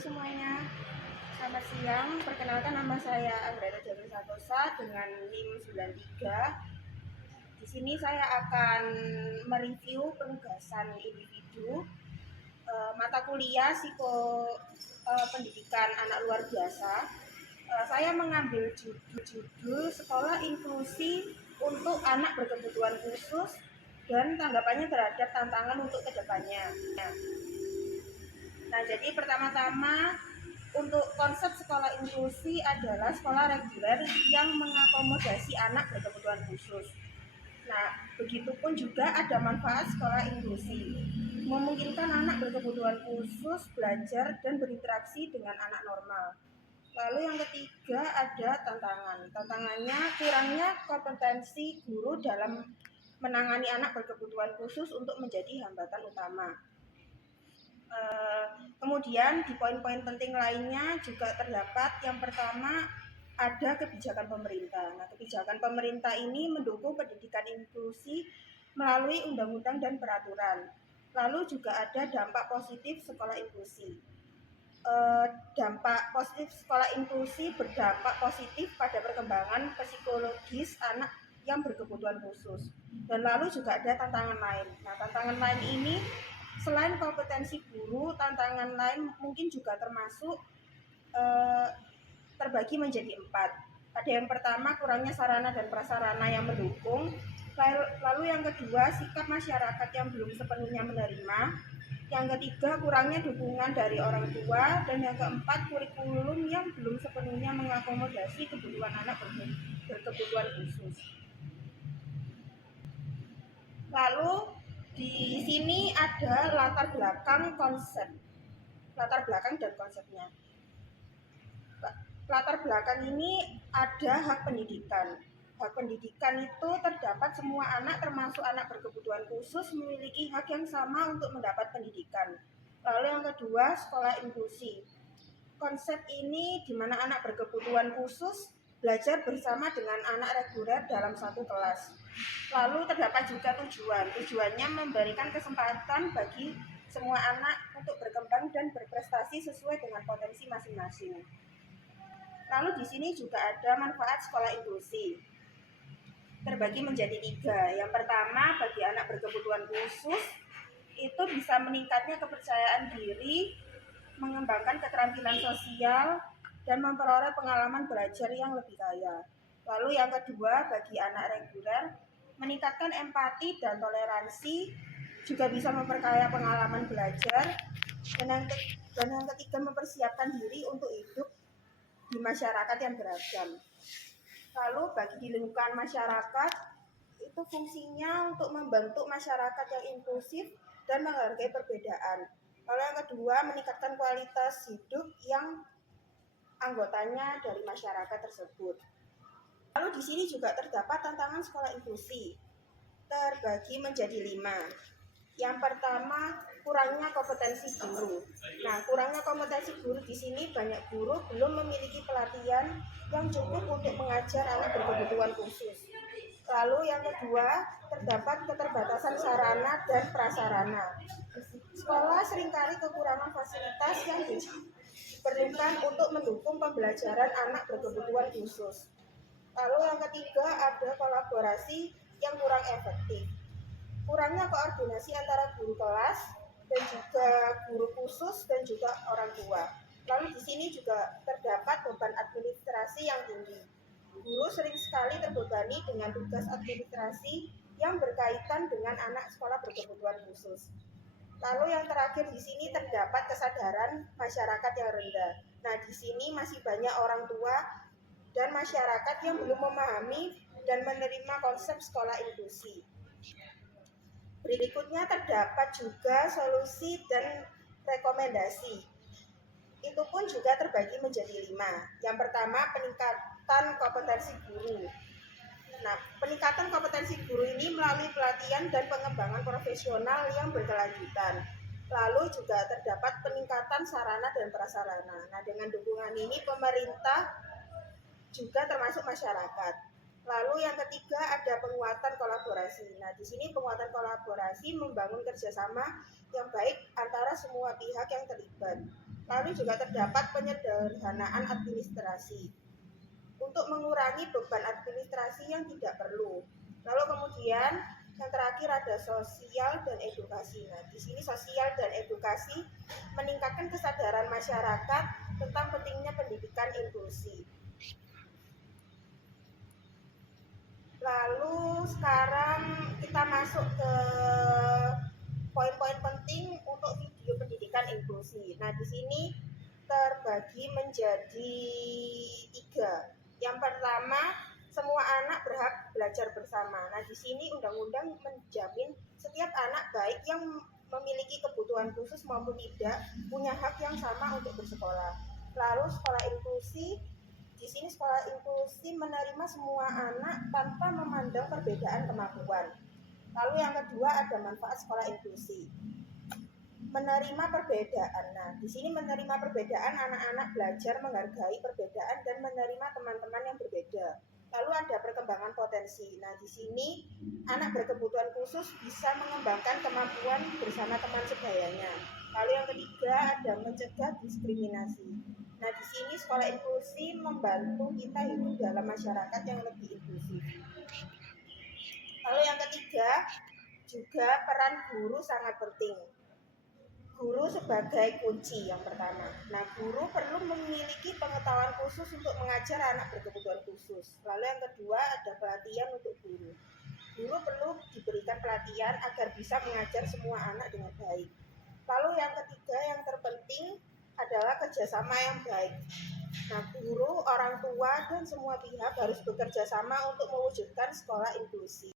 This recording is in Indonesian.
semuanya, selamat siang. Perkenalkan, nama saya Anggreta Jatuh Santosa dengan NIM 93. Di sini saya akan mereview penugasan individu mata kuliah pendidikan anak luar biasa. Saya mengambil judul sekolah inklusi untuk anak berkebutuhan khusus dan tanggapannya terhadap tantangan untuk kedepannya. Nah, jadi pertama-tama untuk konsep sekolah inklusi adalah sekolah reguler yang mengakomodasi anak berkebutuhan khusus. Nah, begitupun juga ada manfaat sekolah inklusi, memungkinkan anak berkebutuhan khusus belajar dan berinteraksi dengan anak normal. Lalu yang ketiga ada tantangan. Tantangannya kurangnya kompetensi guru dalam menangani anak berkebutuhan khusus untuk menjadi hambatan utama. Kemudian di poin-poin penting lainnya juga terdapat yang pertama ada kebijakan pemerintah. Nah, kebijakan pemerintah ini mendukung pendidikan inklusi melalui undang-undang dan peraturan. Lalu juga ada dampak positif sekolah inklusi. Dampak positif sekolah inklusi berdampak positif pada perkembangan psikologis anak yang berkebutuhan khusus. Dan lalu juga ada tantangan lain. Nah, tantangan lain ini selain kompetensi guru, tantangan lain mungkin juga termasuk terbagi menjadi 4. Ada yang pertama kurangnya sarana dan prasarana yang mendukung. Lalu yang kedua sikap masyarakat yang belum sepenuhnya menerima. Yang ketiga kurangnya dukungan dari orang tua. Dan yang keempat kurikulum yang belum sepenuhnya mengakomodasi kebutuhan anak berkebutuhan khusus. Lalu di sini ada latar belakang dan konsepnya. Latar belakang ini ada hak pendidikan. Hak pendidikan itu terdapat semua anak termasuk anak berkebutuhan khusus memiliki hak yang sama untuk mendapat pendidikan. Lalu yang kedua, sekolah inklusi. Konsep ini di mana anak berkebutuhan khusus belajar bersama dengan anak reguler dalam satu kelas. Lalu terdapat juga tujuannya memberikan kesempatan bagi semua anak untuk berkembang dan berprestasi sesuai dengan potensi masing-masing. Lalu di sini juga ada manfaat sekolah inklusi, terbagi menjadi 3. Yang pertama, bagi anak berkebutuhan khusus itu bisa meningkatnya kepercayaan diri, mengembangkan keterampilan sosial, dan memperoleh pengalaman belajar yang lebih kaya. Lalu yang kedua, bagi anak reguler, meningkatkan empati dan toleransi, juga bisa memperkaya pengalaman belajar, dan yang ketiga mempersiapkan diri untuk hidup di masyarakat yang beragam. Lalu bagi di lingkungan masyarakat, itu fungsinya untuk membentuk masyarakat yang inklusif dan menghargai perbedaan. Lalu yang kedua, meningkatkan kualitas hidup yang anggotanya dari masyarakat tersebut. Lalu di sini juga terdapat tantangan sekolah inklusi, terbagi menjadi 5. Yang pertama, kurangnya kompetensi guru. Nah, kurangnya kompetensi guru di sini banyak guru belum memiliki pelatihan yang cukup untuk mengajar anak berkebutuhan khusus. Lalu yang kedua, terdapat keterbatasan sarana dan prasarana. Sekolah seringkali kekurangan fasilitas yang diperlukan untuk mendukung pembelajaran anak berkebutuhan khusus. Lalu yang ketiga ada kolaborasi yang kurang efektif. Kurangnya koordinasi antara guru kelas dan juga guru khusus dan juga orang tua. Lalu di sini juga terdapat beban administrasi yang tinggi. Guru sering sekali terbebani dengan tugas administrasi yang berkaitan dengan anak sekolah berkebutuhan khusus. Lalu yang terakhir di sini terdapat kesadaran masyarakat yang rendah. Nah, di sini masih banyak orang tua dan masyarakat yang belum memahami dan menerima konsep sekolah inklusi. Berikutnya terdapat juga solusi dan rekomendasi. Itu pun juga terbagi menjadi 5. Yang pertama, peningkatan kompetensi guru. Nah, peningkatan kompetensi guru ini melalui pelatihan dan pengembangan profesional yang berkelanjutan. Lalu juga terdapat peningkatan sarana dan prasarana. Nah, dengan dukungan ini pemerintah juga termasuk masyarakat. Lalu yang ketiga ada penguatan kolaborasi. Nah, di sini penguatan kolaborasi membangun kerjasama yang baik antara semua pihak yang terlibat. Lalu juga terdapat penyederhanaan administrasi untuk mengurangi beban administrasi yang tidak perlu. Lalu kemudian yang terakhir ada sosial dan edukasi. Nah, di sini sosial dan edukasi meningkatkan kesadaran masyarakat tentang pentingnya pendidikan inklusi. Lalu sekarang kita masuk ke poin-poin penting untuk video pendidikan inklusi. Nah, di sini terbagi menjadi 3. Yang pertama, semua anak berhak belajar bersama. Nah, di sini undang-undang menjamin setiap anak baik yang memiliki kebutuhan khusus maupun tidak punya hak yang sama untuk bersekolah. Lalu sekolah inklusi, di sini sekolah inklusi menerima semua anak tanpa memandang perbedaan kemampuan. Lalu yang kedua ada manfaat sekolah inklusi. Menerima perbedaan. Nah, di sini menerima perbedaan, anak-anak belajar menghargai perbedaan dan menerima teman-teman yang berbeda. Lalu ada perkembangan potensi. Nah, di sini anak berkebutuhan khusus bisa mengembangkan kemampuan bersama teman sebayanya. Lalu yang ketiga ada mencegah diskriminasi. Nah, di sini sekolah inklusi membantu kita hidup dalam masyarakat yang lebih inklusif. Lalu yang ketiga juga peran guru sangat penting. Guru sebagai kunci yang pertama. Nah, guru perlu memiliki pengetahuan khusus untuk mengajar anak berkebutuhan khusus. Lalu yang kedua ada pelatihan untuk guru. Guru perlu diberikan pelatihan agar bisa mengajar semua anak dengan baik. Lalu yang ketiga yang terpenting adalah kerjasama yang baik. Nah, guru, orang tua, dan semua pihak harus bekerja sama untuk mewujudkan sekolah inklusi.